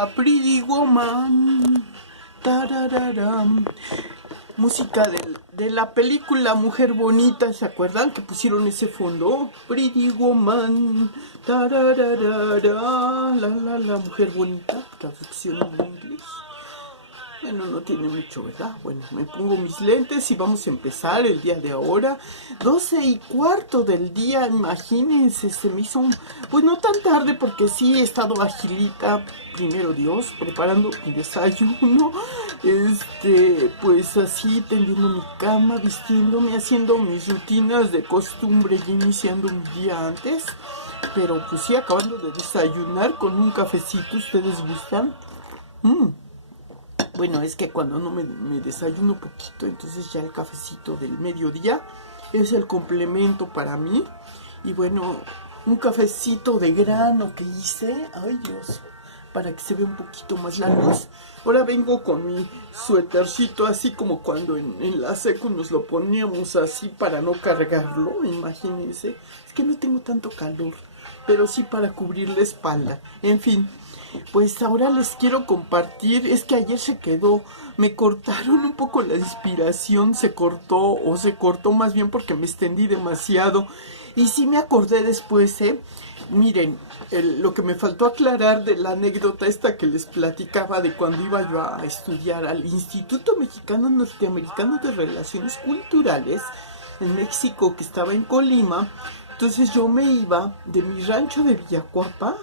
era Pretty Woman. Tarararam. Música de la película Mujer Bonita, ¿se acuerdan que pusieron ese fondo? Pretty Woman, tararara, la Mujer Bonita, traducción en inglés. Bueno, no tiene mucho, ¿verdad? Bueno, me pongo mis lentes y vamos a empezar el día de ahora. 12:15 del día, imagínense, se me hizo, pues no tan tarde porque sí he estado agilita, primero Dios, preparando mi desayuno. Pues así, tendiendo mi cama, vistiéndome, haciendo mis rutinas de costumbre y iniciando un día antes. Pero pues sí, acabando de desayunar con un cafecito, ¿ustedes gustan? Bueno, es que cuando no me desayuno poquito, entonces ya el cafecito del mediodía es el complemento para mí. Y bueno, un cafecito de grano que hice, ay Dios, para que se vea un poquito más la luz. Ahora vengo con mi suétercito, así como cuando en la secu nos lo poníamos así para no cargarlo, imagínense. Es que no tengo tanto calor, pero sí para cubrir la espalda. En fin. Pues ahora les quiero compartir, es que ayer me cortaron un poco la inspiración, se cortó más bien porque me extendí demasiado. Y sí me acordé después, miren, lo que me faltó aclarar de la anécdota esta que les platicaba de cuando iba yo a estudiar al Instituto Mexicano Norteamericano de Relaciones Culturales en México, que estaba en Colima. Entonces yo me iba de mi rancho de Villacuapa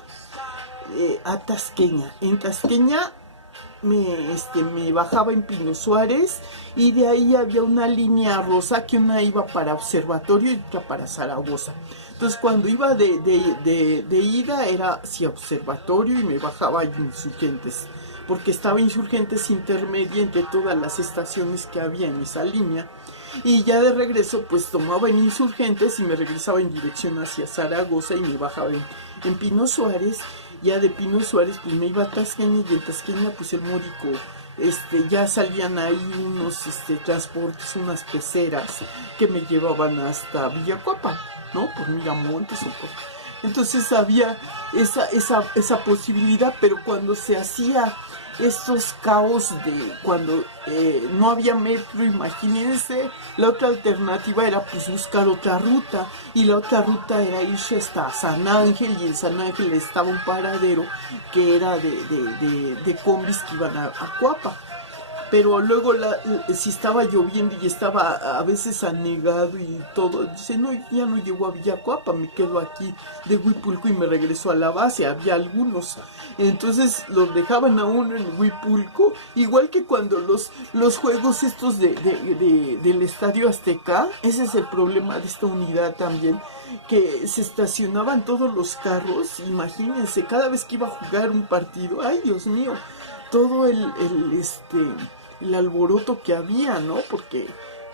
a Tasqueña. En Tasqueña me bajaba en Pino Suárez y de ahí había una línea rosa que una iba para Observatorio y otra para Zaragoza. Entonces cuando iba de ida era hacia Observatorio y me bajaba en Insurgentes, porque estaba Insurgentes intermedia entre todas las estaciones que había en esa línea. Y ya de regreso pues tomaba en Insurgentes y me regresaba en dirección hacia Zaragoza y me bajaba en Pino Suárez. Ya de Pino Suárez pues me iba a Tasqueña y en Tasqueña pues el módico, ya salían ahí unos transportes, unas peceras que me llevaban hasta Villacuapa, ¿no? Por Miramontes o por... Entonces había esa posibilidad, pero cuando se hacía estos caos de cuando no había metro, imagínense, la otra alternativa era pues buscar otra ruta, y la otra ruta era irse hasta San Ángel, y en San Ángel estaba un paradero que era de combis que iban a Cuapa. Pero luego si estaba lloviendo y estaba a veces anegado y todo, dice, no, ya no llego a Villacuapa, me quedo aquí de Huipulco y me regreso a la base. Había algunos, entonces los dejaban a uno en Huipulco, igual que cuando los juegos estos del Estadio Azteca. Ese es el problema de esta unidad también, que se estacionaban todos los carros. Imagínense, cada vez que iba a jugar un partido, ay Dios mío, todo el alboroto que había, ¿no? Porque,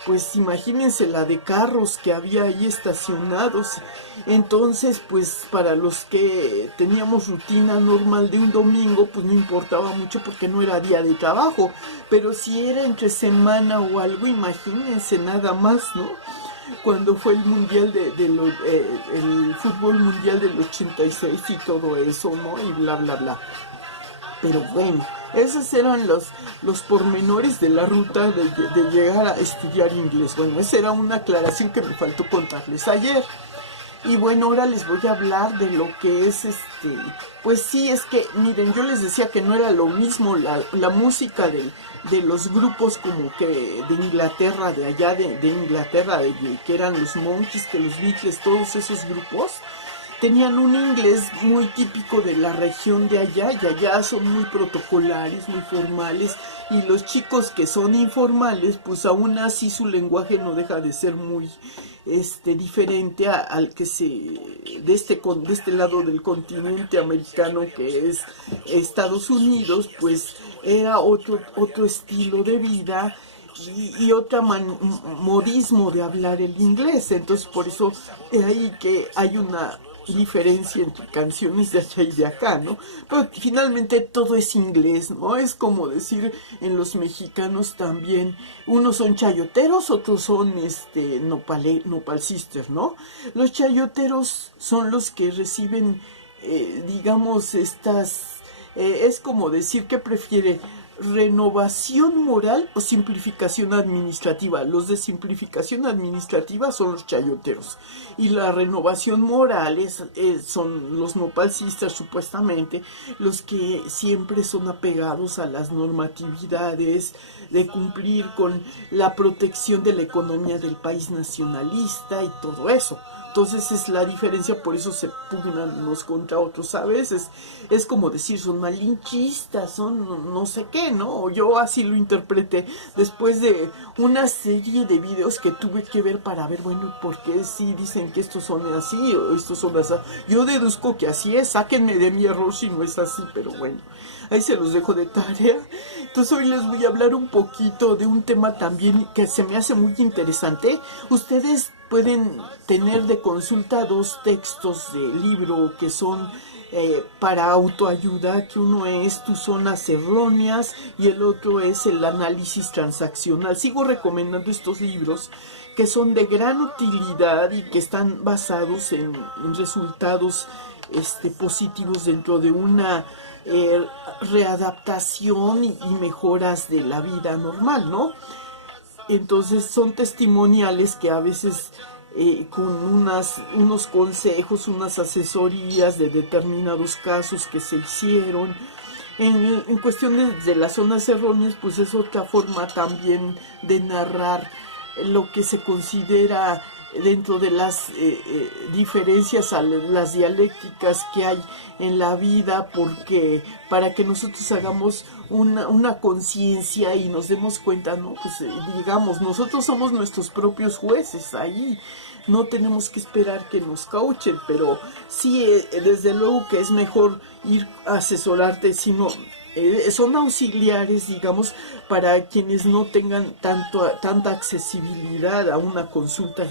pues imagínense la de carros que había ahí estacionados. Entonces, pues para los que teníamos rutina normal de un domingo, pues no importaba mucho porque no era día de trabajo. Pero si era entre semana o algo, imagínense nada más, ¿no? Cuando fue el mundial el fútbol mundial del 86 y todo eso, ¿no? Y bla, bla, bla. Pero bueno, esos eran los pormenores de la ruta de llegar a estudiar inglés. Bueno, esa era una aclaración que me faltó contarles ayer. Y bueno, ahora les voy a hablar de lo que es pues sí, es que, miren, yo les decía que no era lo mismo la música de los grupos como que de Inglaterra, de allá de Inglaterra, que eran los Monkees, que los Beatles, todos esos grupos tenían un inglés muy típico de la región de allá, y allá son muy protocolares, muy formales, y los chicos que son informales, pues aún así su lenguaje no deja de ser muy diferente al que de este lado del continente americano, que es Estados Unidos. Pues era otro estilo de vida y otro modismo de hablar el inglés. Entonces por eso es ahí que hay una diferencia entre canciones de allá y de acá, ¿no? Pero finalmente todo es inglés, ¿no? Es como decir en los mexicanos también, unos son chayoteros, otros son nopal sister, ¿no? Los chayoteros son los que reciben, digamos, estas Es como decir que prefiere renovación moral o simplificación administrativa. Los de simplificación administrativa son los chayoteros y la renovación moral son los nopalcistas, supuestamente los que siempre son apegados a las normatividades de cumplir con la protección de la economía del país nacionalista y todo eso. Entonces es la diferencia, por eso se pugnan unos contra otros, ¿sabes? Es como decir, son malinchistas, son no sé qué, ¿no? Yo así lo interpreté después de una serie de videos que tuve que ver para ver, bueno, ¿por qué sí dicen que estos son así o estos son así? Yo deduzco que así es, sáquenme de mi error si no es así, pero bueno, ahí se los dejo de tarea. Entonces hoy les voy a hablar un poquito de un tema también que se me hace muy interesante. Ustedes pueden tener de consulta 2 textos de libro que son para autoayuda, que uno es Tus zonas erróneas y el otro es El análisis transaccional. Sigo recomendando estos libros que son de gran utilidad y que están basados en resultados positivos dentro de una readaptación y mejoras de la vida normal, ¿no? Entonces son testimoniales que a veces con unos consejos, unas asesorías de determinados casos que se hicieron. En cuestión de las zonas erróneas, pues es otra forma también de narrar lo que se considera dentro de las diferencias, las dialécticas que hay en la vida, porque para que nosotros hagamos una conciencia y nos demos cuenta, ¿no? Pues digamos, nosotros somos nuestros propios jueces ahí, no tenemos que esperar que nos cauchen, pero sí, desde luego que es mejor ir a asesorarte, sino son auxiliares, digamos, para quienes no tengan tanta accesibilidad a una consulta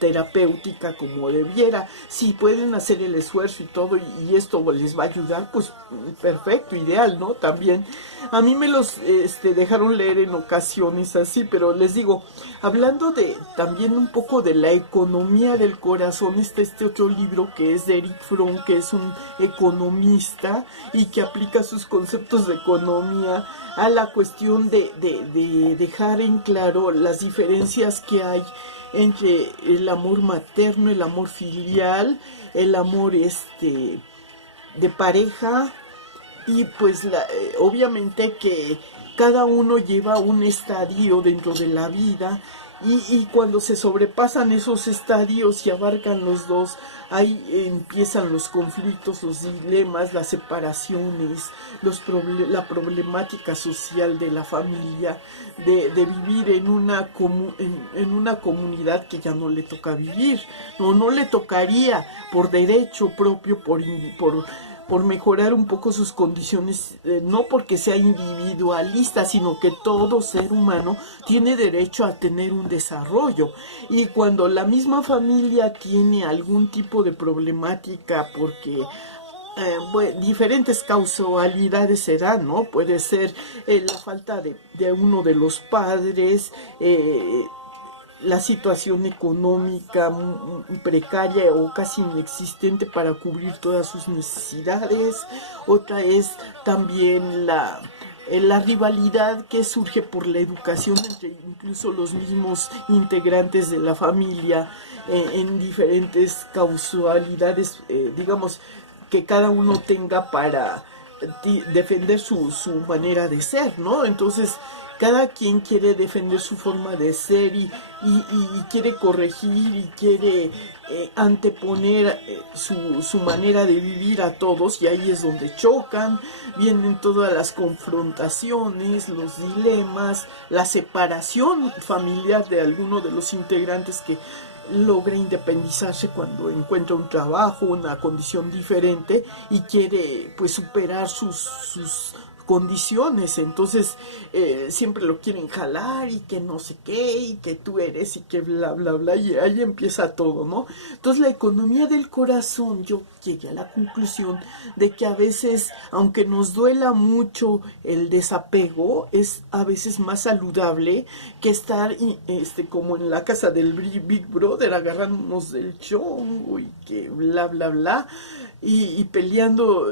terapéutica como debiera. Si pueden hacer el esfuerzo y todo y esto les va a ayudar, pues perfecto, ideal, ¿no? También a mí me los dejaron leer en ocasiones así, pero les digo, hablando de también un poco de la economía del corazón, está este otro libro que es de Eric Fromm, que es un economista y que aplica sus conceptos de economía a la cuestión de dejar en claro las diferencias que hay entre el amor materno, el amor filial, el amor de pareja, y pues obviamente que cada uno lleva un estadio dentro de la vida y cuando se sobrepasan esos estadios y abarcan los dos, ahí empiezan los conflictos, los dilemas, las separaciones, la problemática social de la familia, de vivir en una comunidad que ya no le toca vivir, no le tocaría por derecho propio, por mejorar un poco sus condiciones, no porque sea individualista, sino que todo ser humano tiene derecho a tener un desarrollo. Y cuando la misma familia tiene algún tipo de problemática, porque diferentes causalidades se dan, ¿no? Puede ser la falta de uno de los padres, la situación económica precaria o casi inexistente para cubrir todas sus necesidades. Otra es también la rivalidad que surge por la educación entre incluso los mismos integrantes de la familia en diferentes causalidades, digamos, que cada uno tenga para defender su manera de ser, ¿no? Entonces, cada quien quiere defender su forma de ser y quiere corregir y quiere anteponer su manera de vivir a todos, y ahí es donde chocan, vienen todas las confrontaciones, los dilemas, la separación familiar de alguno de los integrantes que logra independizarse cuando encuentra un trabajo, una condición diferente y quiere pues superar sus condiciones. Entonces siempre lo quieren jalar y que no sé qué y que tú eres y que bla bla bla, y ahí empieza todo, ¿no? Entonces la economía del corazón, yo llegué a la conclusión de que a veces, aunque nos duela mucho el desapego, es a veces más saludable que estar como en la casa del Big Brother, brother agarrándonos del chongo y que bla bla bla y peleando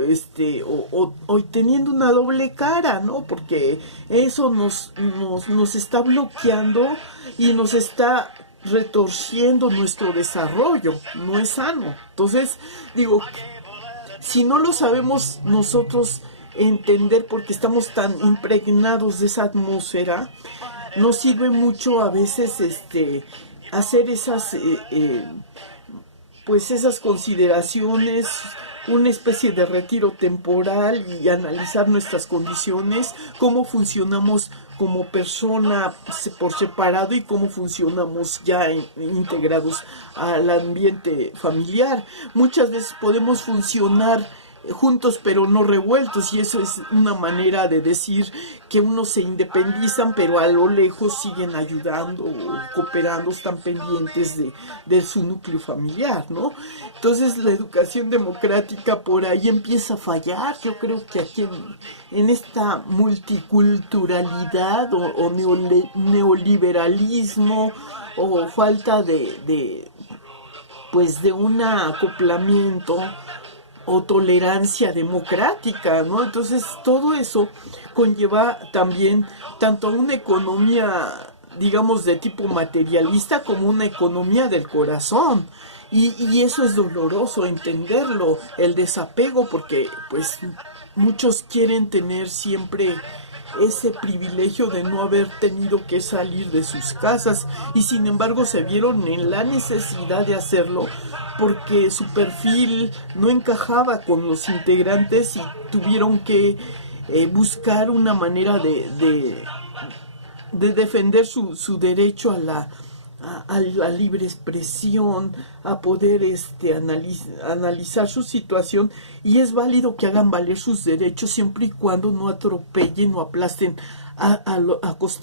o teniendo una doble cara, ¿no? Porque eso nos está bloqueando y nos está retorciendo nuestro desarrollo, no es sano. Entonces, digo, si no lo sabemos nosotros entender porque estamos tan impregnados de esa atmósfera, nos sirve mucho a veces hacer esas consideraciones, una especie de retiro temporal y analizar nuestras condiciones, cómo funcionamos como persona por separado y cómo funcionamos ya integrados al ambiente familiar. Muchas veces podemos funcionar juntos pero no revueltos, y eso es una manera de decir que unos se independizan pero a lo lejos siguen ayudando o cooperando, están pendientes de su núcleo familiar, ¿no? Entonces la educación democrática por ahí empieza a fallar. Yo creo que aquí en esta multiculturalidad o neoliberalismo o falta de un acoplamiento o tolerancia democrática, ¿no? Entonces todo eso conlleva también tanto a una economía, digamos, de tipo materialista como una economía del corazón. Y eso es doloroso entenderlo, el desapego, porque pues muchos quieren tener siempre ese privilegio de no haber tenido que salir de sus casas y sin embargo se vieron en la necesidad de hacerlo porque su perfil no encajaba con los integrantes y tuvieron que buscar una manera de defender su derecho a la libre expresión, a poder analizar su situación, y es válido que hagan valer sus derechos siempre y cuando no atropellen o aplasten a costillas